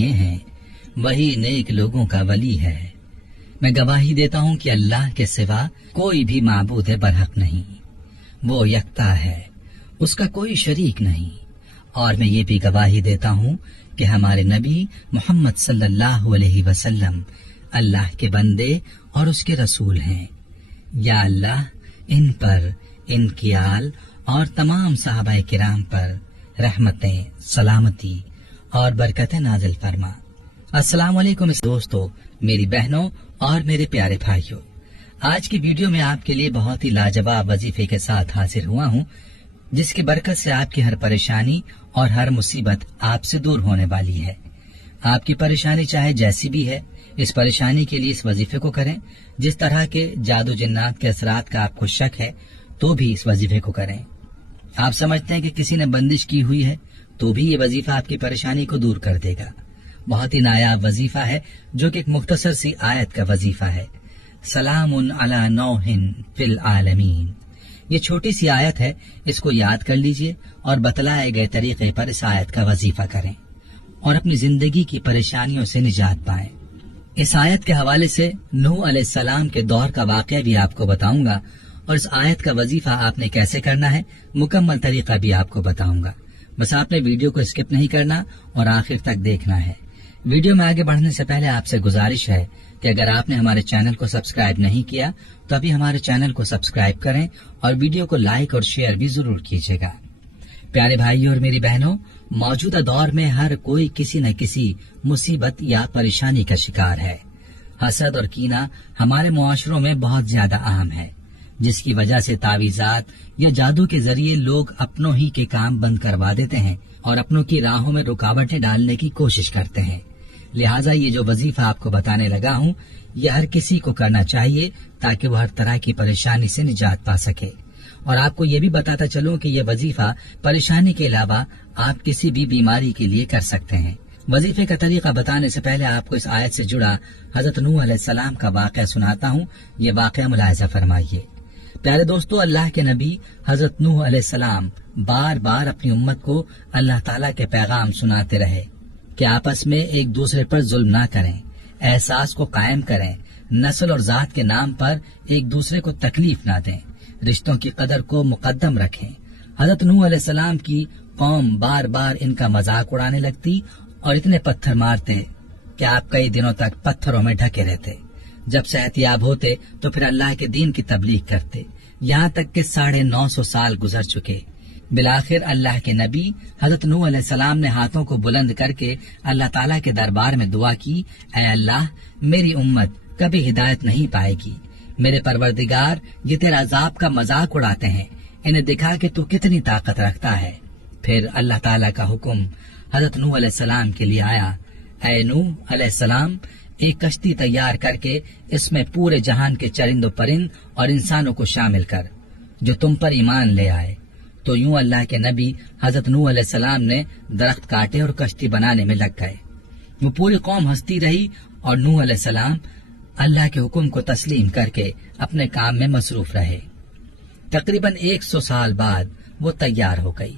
کیے ہیں وہی نیک لوگوں کا ولی ہے۔ میں گواہی دیتا ہوں کہ اللہ کے سوا کوئی بھی معبود برحق نہیں، وہ یکتا ہے، اس کا کوئی شریک نہیں۔ اور میں یہ بھی گواہی دیتا ہوں کہ ہمارے نبی محمد صلی اللہ علیہ وسلم اللہ کے بندے اور اس کے رسول ہیں۔ یا اللہ ان پر، ان کی آل اور تمام صحابہ کرام پر رحمتیں، سلامتی اور برکتیں نازل فرما۔ السلام علیکم دوستو، میری بہنوں اور میرے پیارے بھائیوں، آج کی ویڈیو میں آپ کے لیے بہت ہی لاجواب وظیفے کے ساتھ حاضر ہوا ہوں، جس کی برکت سے آپ کی ہر پریشانی اور ہر مصیبت آپ سے دور ہونے والی ہے۔ آپ کی پریشانی چاہے جیسی بھی ہے، اس پریشانی کے لیے اس وظیفے کو کریں۔ جس طرح کے جادو جنات کے اثرات کا آپ کو شک ہے تو بھی اس وظیفے کو کریں۔ آپ سمجھتے ہیں کہ کسی نے بندش کی ہوئی ہے تو بھی یہ وظیفہ آپ کی پریشانی کو دور کر دے گا۔ بہت ہی نایاب وظیفہ ہے جو کہ ایک مختصر سی آیت کا وظیفہ ہے۔ سلام علی نوح فی العالمین، یہ چھوٹی سی آیت ہے، اس کو یاد کر لیجئے اور بتلائے گئے طریقے پر اس آیت کا وظیفہ کریں اور اپنی زندگی کی پریشانیوں سے نجات پائیں۔ اس آیت کے حوالے سے نوح علیہ السلام کے دور کا واقعہ بھی آپ کو بتاؤں گا، اور اس آیت کا وظیفہ آپ نے کیسے کرنا ہے مکمل طریقہ بھی آپ کو بتاؤں گا۔ بس آپ نے ویڈیو کو اسکپ نہیں کرنا اور آخر تک دیکھنا ہے۔ ویڈیو میں آگے بڑھنے سے پہلے آپ سے گزارش ہے کہ اگر آپ نے ہمارے چینل کو سبسکرائب نہیں کیا تو ابھی ہمارے چینل کو سبسکرائب کریں اور ویڈیو کو لائک اور شیئر بھی ضرور کیجیے گا۔ پیارے بھائیوں اور میری بہنوں، موجودہ دور میں ہر کوئی کسی نہ کسی مصیبت یا پریشانی کا شکار ہے۔ حسد اور کینہ ہمارے معاشروں میں بہت زیادہ عام ہے، جس کی وجہ سے تعویذات یا جادو کے ذریعے لوگ اپنوں ہی کے کام بند کروا دیتے ہیں اور اپنوں کی راہوں میں رکاوٹیں ڈالنے کی کوشش کرتے ہیں۔ لہٰذا یہ جو وظیفہ آپ کو بتانے لگا ہوں، یہ ہر کسی کو کرنا چاہیے تاکہ وہ ہر طرح کی پریشانی سے نجات پا سکے۔ اور آپ کو یہ بھی بتاتا چلوں کہ یہ وظیفہ پریشانی کے علاوہ آپ کسی بھی بیماری کے لیے کر سکتے ہیں۔ وظیفے کا طریقہ بتانے سے پہلے آپ کو اس آیت سے جڑا حضرت نوح علیہ السلام کا واقعہ سناتا ہوں، یہ واقعہ ملاحظہ فرمائیے۔ پیارے دوستو، اللہ کے نبی حضرت نوح علیہ السلام بار بار اپنی امت کو اللہ تعالیٰ کے پیغام سناتے رہے کہ آپس میں ایک دوسرے پر ظلم نہ کریں، احساس کو قائم کریں، نسل اور ذات کے نام پر ایک دوسرے کو تکلیف نہ دیں، رشتوں کی قدر کو مقدم رکھیں۔ حضرت نوح علیہ السلام کی قوم بار بار ان کا مذاق اڑانے لگتی اور اتنے پتھر مارتے کہ آپ کئی دنوں تک پتھروں میں ڈھکے رہتے۔ جب صحت یاب ہوتے تو پھر اللہ کے دین کی تبلیغ کرتے، یہاں تک کہ 950 سال گزر چکے۔ بالآخر اللہ کے نبی حضرت نوح علیہ السلام نے ہاتھوں کو بلند کر کے اللہ تعالیٰ کے دربار میں دعا کی، اے اللہ، میری امت کبھی ہدایت نہیں پائے گی۔ میرے پروردگار، یہ تیرا عذاب کا مذاق اڑاتے ہیں، انہیں دکھا کہ تو کتنی طاقت رکھتا ہے۔ پھر اللہ تعالیٰ کا حکم حضرت نوح علیہ السلام کے لیے آیا، اے نوح علیہ السلام، ایک کشتی تیار کر کے اس میں پورے جہان کے چرند و پرند اور انسانوں کو شامل کر جو تم پر ایمان لے آئے۔ تو یوں اللہ کے نبی حضرت نوح علیہ السلام نے درخت کاٹے اور کشتی بنانے میں لگ گئے۔ وہ پوری قوم ہنستی رہی اور نوح علیہ السلام اللہ کے حکم کو تسلیم کر کے اپنے کام میں مصروف رہے۔ تقریباً 100 سال بعد وہ تیار ہو گئی۔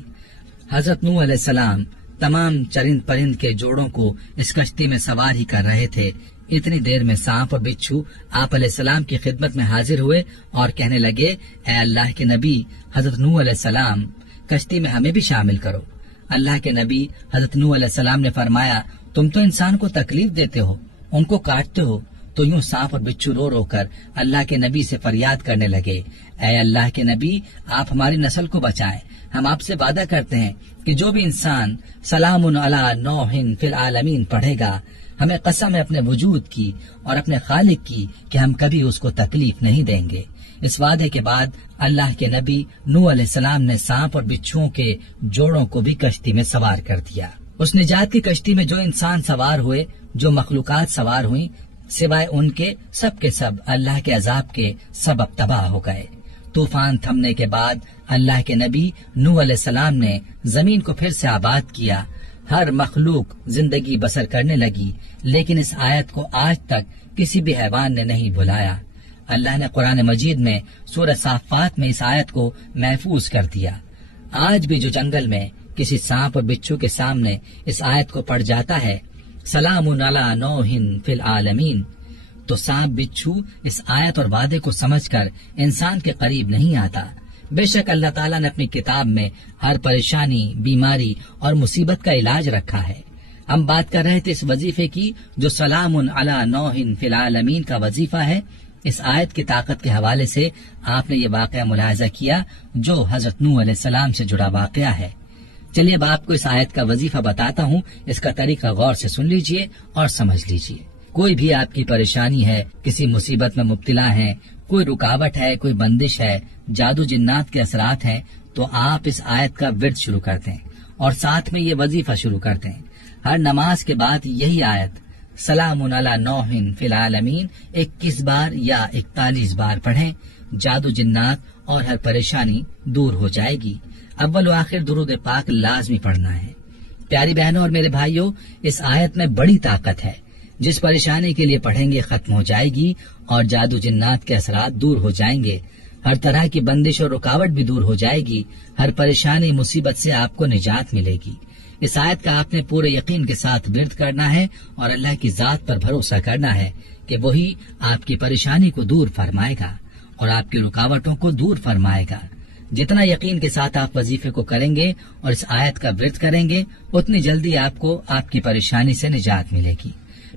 حضرت نوح علیہ السلام تمام چرند پرند کے جوڑوں کو اس کشتی میں سوار ہی کر رہے تھے، اتنی دیر میں سانپ اور بچھو آپ علیہ السلام کی خدمت میں حاضر ہوئے اور کہنے لگے، اے اللہ کے نبی حضرت نوح علیہ السلام، کشتی میں ہمیں بھی شامل کرو۔ اللہ کے نبی حضرت نوح علیہ السلام نے فرمایا، تم تو انسان کو تکلیف دیتے ہو، ان کو کاٹتے ہو۔ تو یوں سانپ اور بچھو رو رو کر اللہ کے نبی سے فریاد کرنے لگے، اے اللہ کے نبی، آپ ہماری نسل کو بچائیں۔ ہم آپ سے وعدہ کرتے ہیں کہ جو بھی انسان سلام علی نوح فی العالمین پڑھے گا، ہمیں قسم ہے اپنے وجود کی اور اپنے خالق کی کہ ہم کبھی اس کو تکلیف نہیں دیں گے۔ اس وعدے کے بعد اللہ کے نبی نوح علیہ السلام نے سانپ اور بچھوؤں کے جوڑوں کو بھی کشتی میں سوار کر دیا۔ اس نجات کی کشتی میں جو انسان سوار ہوئے، جو مخلوقات سوار ہوئیں، سوائے ان کے سب اللہ کے عذاب کے سبب تباہ ہو گئے۔ طوفان تھمنے کے بعد اللہ کے نبی نوح علیہ السلام نے زمین کو پھر سے آباد کیا، ہر مخلوق زندگی بسر کرنے لگی، لیکن اس آیت کو آج تک کسی بھی حیوان نے نہیں بھلایا۔ اللہ نے قرآن مجید میں سورہ صافات میں اس آیت کو محفوظ کر دیا۔ آج بھی جو جنگل میں کسی سانپ اور بچھو کے سامنے اس آیت کو پڑھ جاتا ہے، سلام علی نوح فی العالمین۔ تو سانپ بچھو اس آیت اور وعدے کو سمجھ کر انسان کے قریب نہیں آتا۔ بے شک اللہ تعالیٰ نے اپنی کتاب میں ہر پریشانی، بیماری اور مصیبت کا علاج رکھا ہے۔ ہم بات کر رہے تھے اس وظیفے کی جو سلام علی نوح فی العالمین کا وظیفہ ہے۔ اس آیت کی طاقت کے حوالے سے آپ نے یہ واقعہ ملاحظہ کیا جو حضرت نوح علیہ السلام سے جڑا واقعہ ہے۔ چلیے اب آپ کو اس آیت کا وظیفہ بتاتا ہوں، اس کا طریقہ غور سے سن لیجئے اور سمجھ لیجئے۔ کوئی بھی آپ کی پریشانی ہے، کسی مصیبت میں مبتلا ہیں، کوئی رکاوٹ ہے، کوئی بندش ہے، جادو جنات کے اثرات ہیں، تو آپ اس آیت کا ورد شروع کرتے ہیں اور ساتھ میں یہ وظیفہ شروع کرتے ہیں۔ ہر نماز کے بعد یہی آیت سلام علی نوح فی العالمین 21 بار یا 41 بار پڑھیں، جادو جنات اور ہر پریشانی دور ہو جائے گی۔ اول و آخر درود پاک لازمی پڑھنا ہے۔ پیاری بہنوں اور میرے بھائیوں، اس آیت میں بڑی طاقت ہے۔ جس پریشانی کے لیے پڑھیں گے ختم ہو جائے گی اور جادو جنات کے اثرات دور ہو جائیں گے۔ ہر طرح کی بندش اور رکاوٹ بھی دور ہو جائے گی۔ ہر پریشانی مصیبت سے آپ کو نجات ملے گی۔ اس آیت کا آپ نے پورے یقین کے ساتھ ورد کرنا ہے اور اللہ کی ذات پر بھروسہ کرنا ہے کہ وہی آپ کی پریشانی کو دور فرمائے گا اور آپ کی رکاوٹوں کو دور فرمائے گا۔ جتنا یقین کے ساتھ آپ وظیفے کو کریں گے اور اس آیت کا ورد کریں گے، اتنی جلدی آپ کو آپ کی پریشانی سے نجات ملے گی۔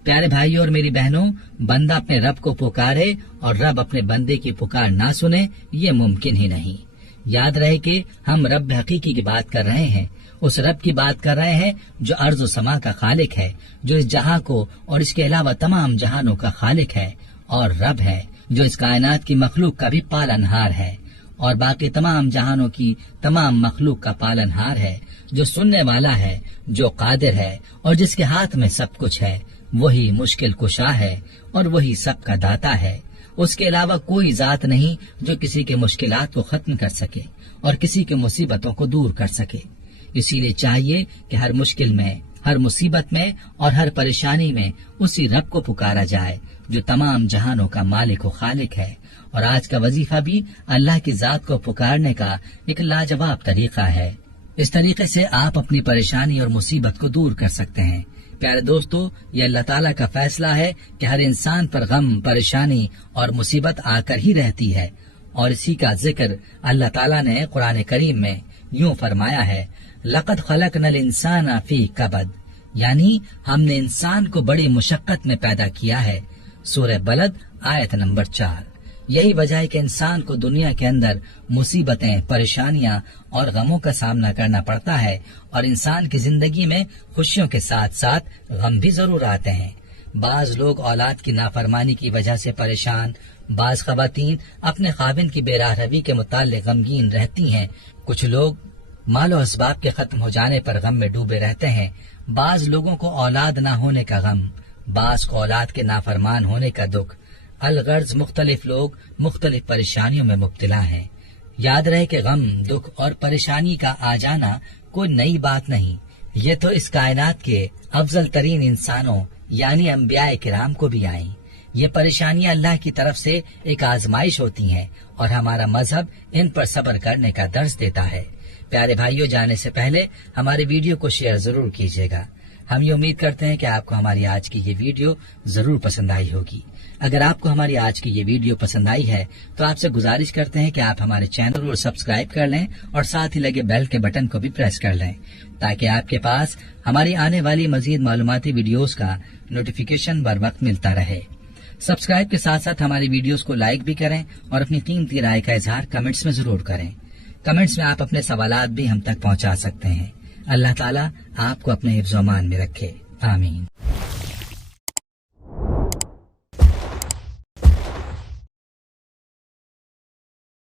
پیارے بھائیوں اور میری بہنوں، بندہ اپنے رب کو پکارے اور رب اپنے بندے کی پکار نہ سنے، یہ ممکن ہی نہیں۔ یاد رہے کہ ہم رب حقیقی کی بات کر رہے ہیں، اس رب کی بات کر رہے ہیں جو ارض و سما کا خالق ہے، جو اس جہاں کو اور اس کے علاوہ تمام جہانوں کا خالق ہے، اور رب ہے جو اس کائنات کی مخلوق کا بھی پالنہار ہے اور باقی تمام جہانوں کی تمام مخلوق کا پالنہار ہے، جو سننے والا ہے، جو قادر ہے اور جس کے ہاتھ میں سب کچھ ہے۔ وہی مشکل کشا ہے اور وہی سب کا داتا ہے۔ اس کے علاوہ کوئی ذات نہیں جو کسی کے مشکلات کو ختم کر سکے اور کسی کے مصیبتوں کو دور کر سکے۔ اسی لیے چاہیے کہ ہر مشکل میں، ہر مصیبت میں اور ہر پریشانی میں اسی رب کو پکارا جائے جو تمام جہانوں کا مالک و خالق ہے۔ اور آج کا وظیفہ بھی اللہ کی ذات کو پکارنے کا ایک لاجواب طریقہ ہے۔ اس طریقے سے آپ اپنی پریشانی اور مصیبت کو دور کر سکتے ہیں۔ پیارے دوستو، یہ اللہ تعالیٰ کا فیصلہ ہے کہ ہر انسان پر غم، پریشانی اور مصیبت آ کر ہی رہتی ہے، اور اسی کا ذکر اللہ تعالیٰ نے قرآن کریم میں یوں فرمایا ہے، لَقَدْ خَلَقْنَا الْإِنسَانَ فِي كَبَدٍ، یعنی ہم نے انسان کو بڑی مشقت میں پیدا کیا ہے۔ سورہ بلد آیت نمبر 4۔ یہی وجہ ہے کہ انسان کو دنیا کے اندر مصیبتیں، پریشانیاں اور غموں کا سامنا کرنا پڑتا ہے، اور انسان کی زندگی میں خوشیوں کے ساتھ ساتھ غم بھی ضرور آتے ہیں۔ بعض لوگ اولاد کی نافرمانی کی وجہ سے پریشان، بعض خواتین اپنے خاوند کی بے راہ روی کے متعلق غمگین رہتی ہیں، کچھ لوگ مال و اسباب کے ختم ہو جانے پر غم میں ڈوبے رہتے ہیں، بعض لوگوں کو اولاد نہ ہونے کا غم، بعض کو اولاد کے نافرمان ہونے کا دکھ۔ الغرض مختلف لوگ مختلف پریشانیوں میں مبتلا ہیں۔ یاد رہے کہ غم، دکھ اور پریشانی کا آ جانا کوئی نئی بات نہیں، یہ تو اس کائنات کے افضل ترین انسانوں یعنی انبیاء کرام کو بھی آئیں۔ یہ پریشانیاں اللہ کی طرف سے ایک آزمائش ہوتی ہیں اور ہمارا مذہب ان پر صبر کرنے کا درس دیتا ہے۔ پیارے بھائیوں، جانے سے پہلے ہمارے ویڈیو کو شیئر ضرور کیجیے گا۔ ہم یہ امید کرتے ہیں کہ آپ کو ہماری آج کی یہ ویڈیو ضرور پسند آئی ہوگی۔ اگر آپ کو ہماری آج کی یہ ویڈیو پسند آئی ہے تو آپ سے گزارش کرتے ہیں کہ آپ ہمارے چینل کو سبسکرائب کر لیں اور ساتھ ہی لگے بیل کے بٹن کو بھی پریس کر لیں تاکہ آپ کے پاس ہماری آنے والی مزید معلوماتی ویڈیوز کا نوٹیفیکیشن بر وقت ملتا رہے۔ سبسکرائب کے ساتھ ساتھ ہماری ویڈیوز کو لائک بھی کریں اور اپنی قیمتی رائے کا اظہار کمنٹس میں ضرور کریں۔ کمنٹس میں آپ اپنے سوالات بھی ہم تک پہنچا سکتے ہیں۔ اللہ تعالیٰ آپ کو اپنے حفظ و امان میں رکھے، آمین۔